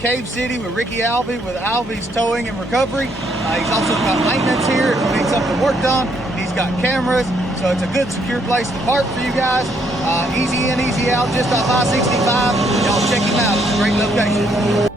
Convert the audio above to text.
Cave City with Ricky Alvey with Alvey's Towing and Recovery. He's also got maintenance here if you need something worked on. He's got cameras, so it's a good, secure place to park for you guys. Easy in, easy out, just off I-65. Y'all check him out. It's a great location.